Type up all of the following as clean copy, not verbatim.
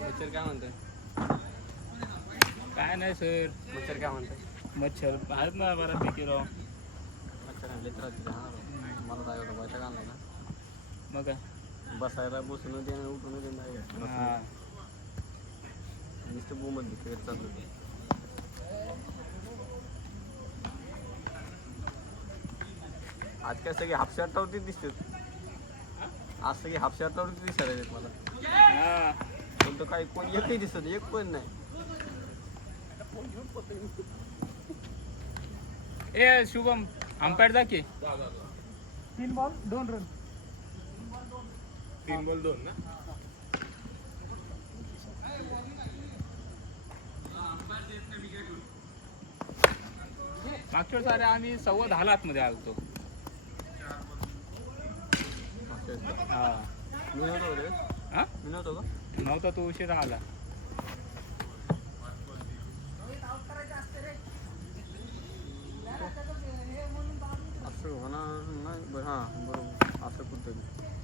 मच्छर काय म्हणतोय? काय नाही सर. मच्छर काय म्हणतोय? मच्छर आहेत ना बऱ्यापैकी राव. मच्छर आणले तर मला काय होतं पैसा का नाही ना मग काय बसायला बसून दे उठून दे नाही नुसतं बोंबत घेत चालू. आज काय सगळे हापशाटावरती दिसतात. आज सगळे हापशाटावरती दिसायला आहेत मला. पण तो काही कोण एकही दिसत एक पण नाही. ए शुभम अंपायर जा की 3 बॉल 2 रन. 3 बॉल 2 ना. मागच्या वेळेस आम्ही 10:15 आतमध्ये आलतो. नव्हता तो उशीर आला. असं होणार नाही. हां बरोबर असं कुठं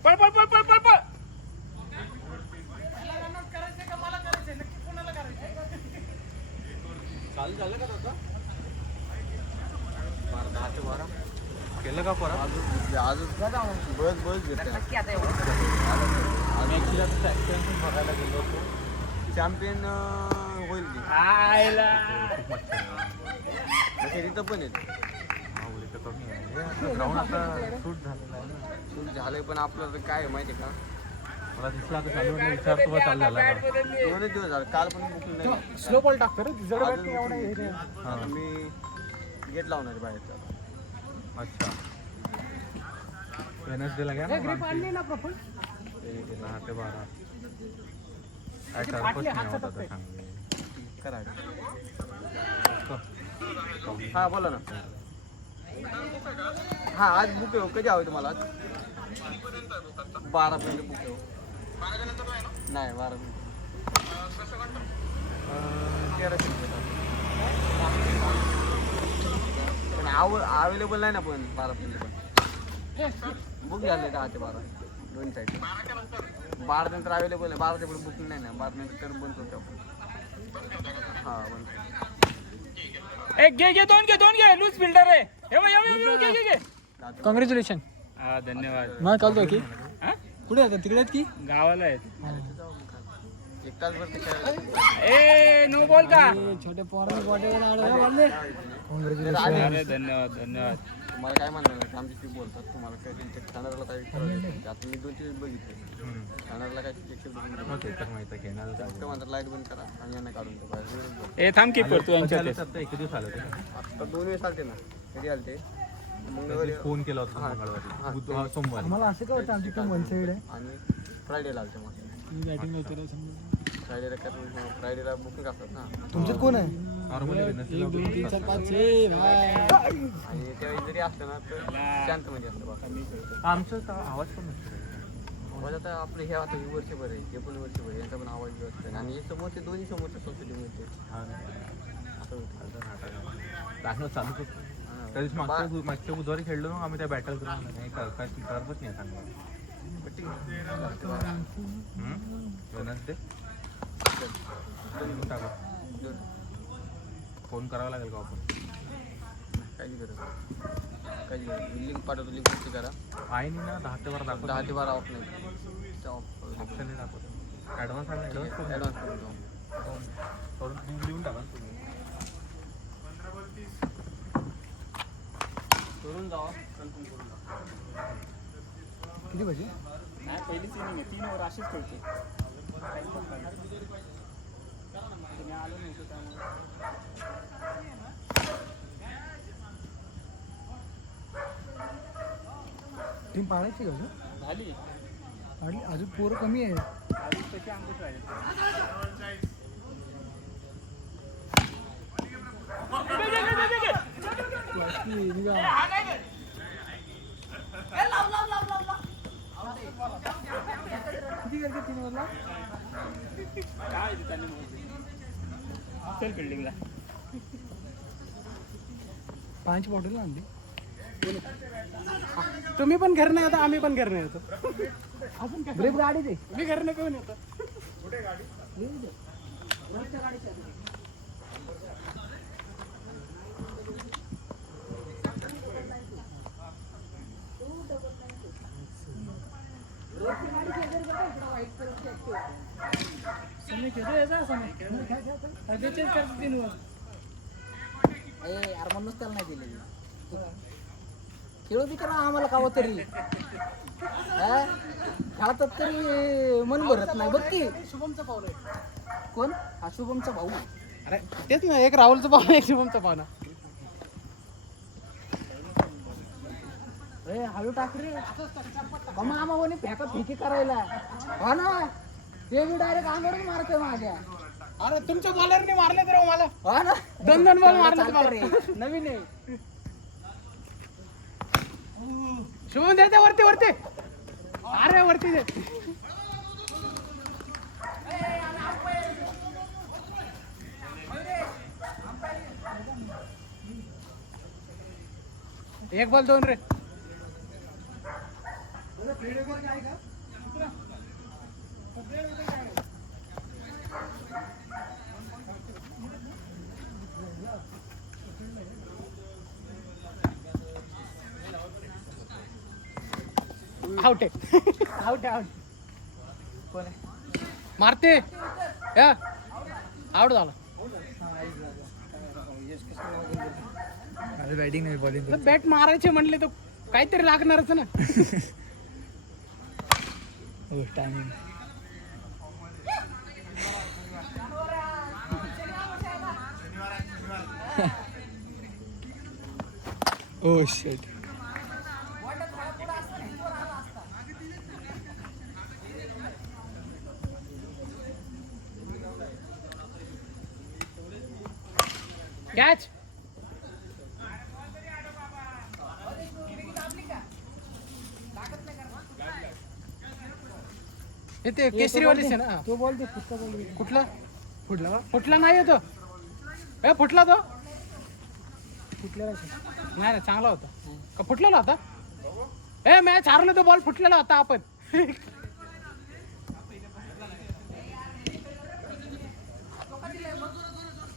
पळ पळ पळ पळ पळ पळ. चालू झालं का आता? 10-12 केलं का परत? अजून बस घेते. बघायला गेलो होतो. चॅम्पियन होईल तिथं पण येत. ग्राउंड आता शूट झालेला आहे ना. सूट झालंय पण आपलं काय माहिती का मला दिसला आता चालू विचारतो चालू झाला. 2 दिवस झाले. काल पण बुकिंग नाही. स्लो बॉल टाकतो रे जड बॅट नाही एवढा हे रे. मी गेट लावणार बाहेरचा. अच्छा वेनसडेला घ्या ना. ग्रिप आणली ना प्रफुल 10 ते 12 काय करतच नाही होत आता सांग. करायचं. हां बोला ना. हां आज बुक आहे. कधी हवं तुम्हाला? आज 12 पर्यंत बुक आहे. नाही 12 मिनिट 1300 पण अवेलेबल नाही ना पण 12 पर्यंत पण बुक झाले 10 ते 12 दोन्ही साईड. 12 नंतर अवेलेबल आहे. 12 ते पुढे बुकिंग नाही ना. 12 नंतर बंद होते आपण. हां बंद. एक घे दोन घे लूज फिल्डर आहे. घे कॉंग्रॅच्युलेशन. हा धन्यवाद. मग चालतोय की कुठे आहेत तिकडे आहेत की गावाला आहेत. एक तास भर ए नो बॉल का छोटे पोरांनी बॉडी अरे धन्यवाद तुम्हाला काय म्हणणार आमच्याशी बोलतात. तुम्हाला काय त्यांच्या खाणाऱ्याला काय आता मी 2-3 बघितले. खाणाऱ्याला काय म्हणतात लाईट बंद करा आणि यांना काढून ए थांब की तू आमच्या एक दिवस आलं आता 2 वेळेस आलते ना. कधी आलते? मंगळवारी फोन केला होता. मंगळवारी बुधवार सोमवारी मला असं काय वाटतं आमची टीम वन साईड आहे. आणि फ्रायडेला आलते मग. बॅटिंग होते रे फ्रायडेला कारण फ्रायडेला बुकिंग असतात ना. तुमच्यात कोण आहे? नॉर्मली वेनसडेला 1 2 3 4 5 6 आणि त्यावेळी जरी असतं ना तर शांत मध्ये असतं बघा. आमचं आवाज पण नसतो. आवाज आता आपलं हे आता वर्षभर आहे. हे पण वर्षभर आहे. यांचा पण आवाज असतो आणि हे समोरचे दोन्ही समोरच्या सोसायटीमध्ये असं होतं. टाकणं चालूच होतं. त्यादिवशी मागच्या बुधवारी खेळलो ना आम्ही त्या बॅटल करून नाही करतच नाही चांगलं. वेनसडे टाका. फोन करावा लागेल का आपण? काळजी लिंक पाठवतो. लिंक कशी करा आहे नाही ना. 10 ते 12 दाखवतो. 10 ते 12 ऑफ नाही. ऑप्शन नाही दाखवतो. ॲडव्हान्स आहे. ॲडव्हान्स करून लिहून टाका तुम्ही. करून जावा. कन्फर्म करून जावा. किती पाहिजे? नाही पहिलीच इनिंग आहे. 3 ओव्हर अशीच खेळते. आलो नव्हतो त्यामुळे टीम पाडायची का झाली. अजून पोरं कमी आहे. अजून तशी अंकुश राहिले. किती करते 3 ओव्हरला? काय त्यांनी चल फिल्डिंगला 5 बॉटल आणली. तुम्ही पण घर नाही आता, आम्ही पण घर नाही येतो. अजून काय ब्रेक गाडी दे. मी घर नाही कोण येतो. यार म्हणूनच त्याला नाही दिले. खेळू बी करा आम्हाला काव तरी. खेळतात तरी मन भरत नाही. बघ की शुभमचा पाऊल आहे. कोण हा शुभमचा भाऊ. अरे तेच ना, एक राहुलचा पाहुणा, एक शुभमचा पाहुणा. हळू टाक रे. कमा आम्हा कोणी फेका फेकी करायला. हा ना, ते बी डायरेक्ट अंगावरून मारतोय माझ्या. अरे तुमच्या बॉलरने मारले तर मला हा ना, 2 बॉल मारले चालतं रे. तुम्हाला. नवीन आहे. शुभम दे वरती वरती. अरे वरती दे. एक बॉल 2 रे. आउट आहे. आउट आहे, आउट. कोण आहे? मारते या. आउट झाला. बॅटिंग नाही बॉलिंग. बॅट मारायचे म्हणले तर काहीतरी लागणारच ना. हो टायमिंग. Oh shit. कॅच. ते केसरीवालीच आहे ना. तो बॉल दे. फुटका बॉल दे. कुठला फुटला का? फुटला नाही येतो. ए फुटला तो. फुटलेला नाही नाही, चांगला होता का? फुटलेला होता. ए मॅच हारलो तो बॉल फुटलेला होता आपण.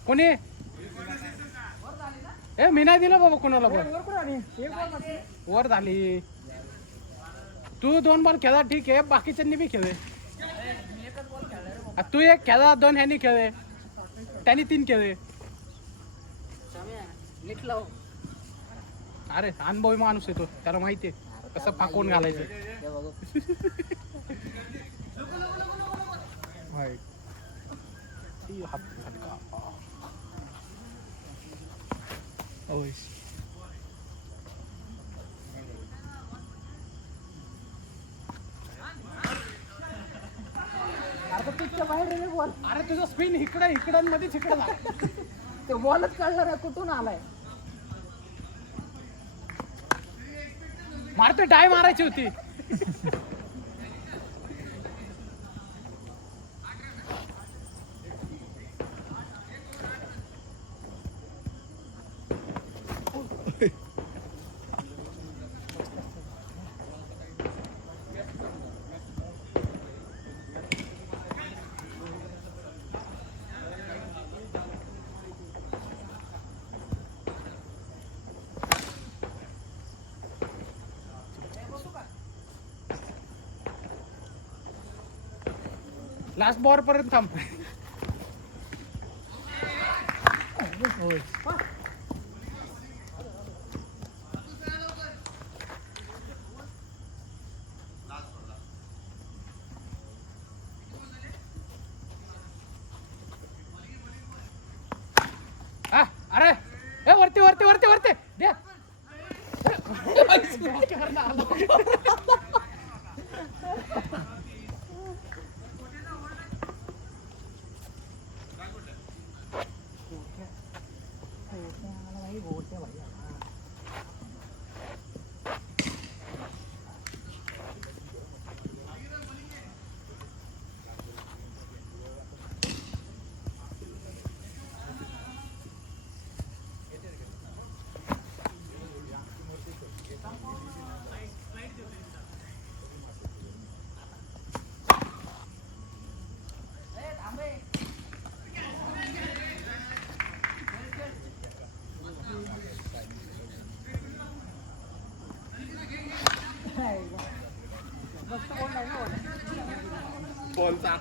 कोणी ए मी नाही दिलं बाबा कोणाला बॉल. वर झाली. तू 2 बॉल खेळा ठीक आहे, बाकीच्यांनी बी खेळे. तू एक खेळा, 2 ह्यांनी खेळे, त्यांनी 3 खेळे. अरे अनुभवी माणूस येतो, त्याला माहितीये कसं फाकून घालायचं. अरे तुझा स्पिन इकडं मध्येच इकडं झाला. तो बॉलच काढला रे. कुठून आलाय? मारतोय, डाय मारायची होती. लास्ट बॉल पर्यंत थांब. अरे ए वरती वरती वरती वरती दे.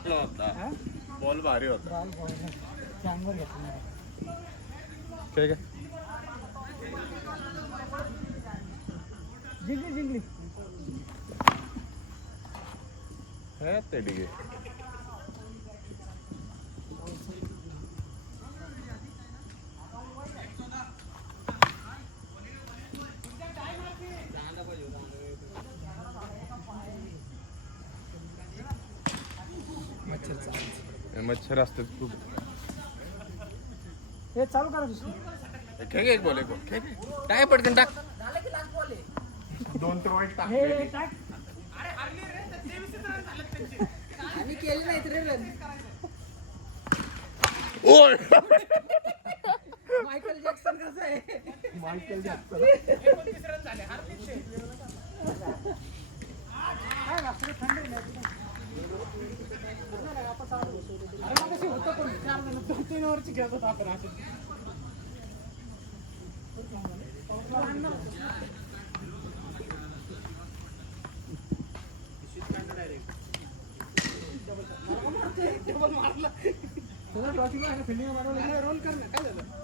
हा? बॉल भारी होता बॉल बॉल चांगलं घेतलं. काय काय जिंकली जिंकली. है ते ठीक आहे मच्छर चालायचं. मच्छर असतात खूप हे चालू करा दुसरी. खेळ एक बॉल एक बॉल काय पटकन टाक दोन तर वाईट टाक हे टाक. आणि केली नाहीत रे रन. ओय मायकल जॅक्सन कसं आहे. मायकेल जॅक्सन काय रात्री थंड आहे. अरे मग कशी होतं पण 2-3 ओव्हरची खेळत होतो आपण असं. तुझा ट्रॉफी फिल्डिंग रोल कर ना काय झालं.